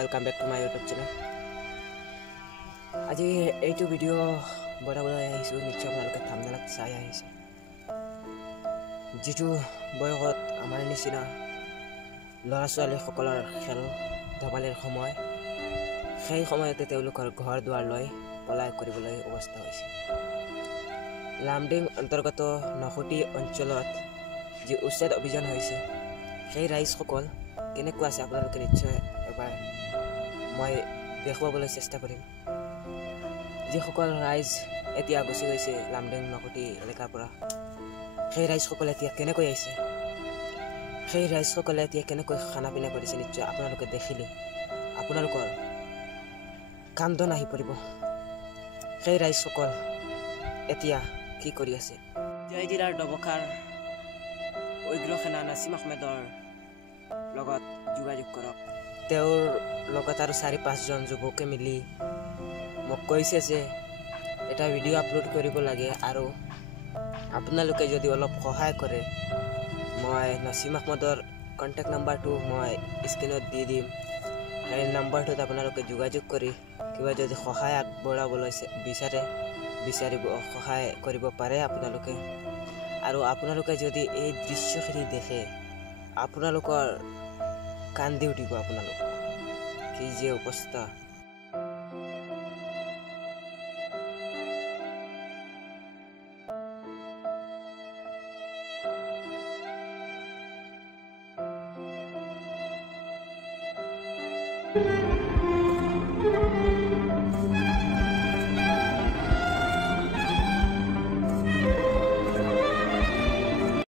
welcome back to my YouTube channel. আজি এইটো video বনাবলৈ আহিছো নিশ্চয় আপোনালোকে থাম্বনেলত চাই আহিছে যেটো বয়সত আমাৰ নিচিনা ল'ৰা ছোৱালী সকলৰ খেল ধেমালিৰ সময় সেই সময়তে তেওঁলোকৰ ঘৰ দুৱাৰ লৈ পলাই কৰিবলৈ অৱস্থা হৈছে লামডিং অন্তৰ্গত নখুটি অঞ্চলত যি উচ্ছেদ অভিযান হৈছে সেই ৰাইজসকল কেনেকুৱা আছে আপোনালোকে নিশ্চয় এবাৰ মই দেখুৱাবলৈ চেষ্টা কৰিম যিসকল ৰাইজ এতিয়া গুচি গৈছে লামডিং নখুটি এলেকাৰ পৰা সেই ৰাইজসকলে এতিয়া কেনেকৈ আহিছে সেই ৰাইজসকলে এতিয়া কেনেকৈ খানা পিনা কৰিছে নিশ্চয় আপোনালোকে দেখিলে আপোনালোকৰ কান্দন আহি পৰিব সেই ৰাইজসকল এতিয়া কি কৰি আছে জয় জিলাৰ দবখাৰ উগ্ৰ সেনা নাছিম আহমেদৰ লগত যোগাযোগ কৰক তেওঁৰ লগত আৰু 4-5 জন যুৱকে মিলি মোক কৈছে যে এটা ভিডিও আপলোড কৰিব লাগে আৰু আপোনালোকে যদি অলপ সহায় কৰে মই নাছিম আহমেদৰ কন্টাক্ট নাম্বাৰটো মই স্ক্ৰীনত দি দিম এই নাম্বাৰটোত আপোনালোকে যোগাযোগ কৰি কিবা যদি সহায় আগবঢ়াবলৈ বিচাৰিব সহায় কৰিব পাৰে আপোনালোকে আৰু আপোনালোকে যদি এই দৃশ্যখিনি দেখে আপোনালোকৰ কান্দি উঠিব আপোনালোক কি যে অৱস্থা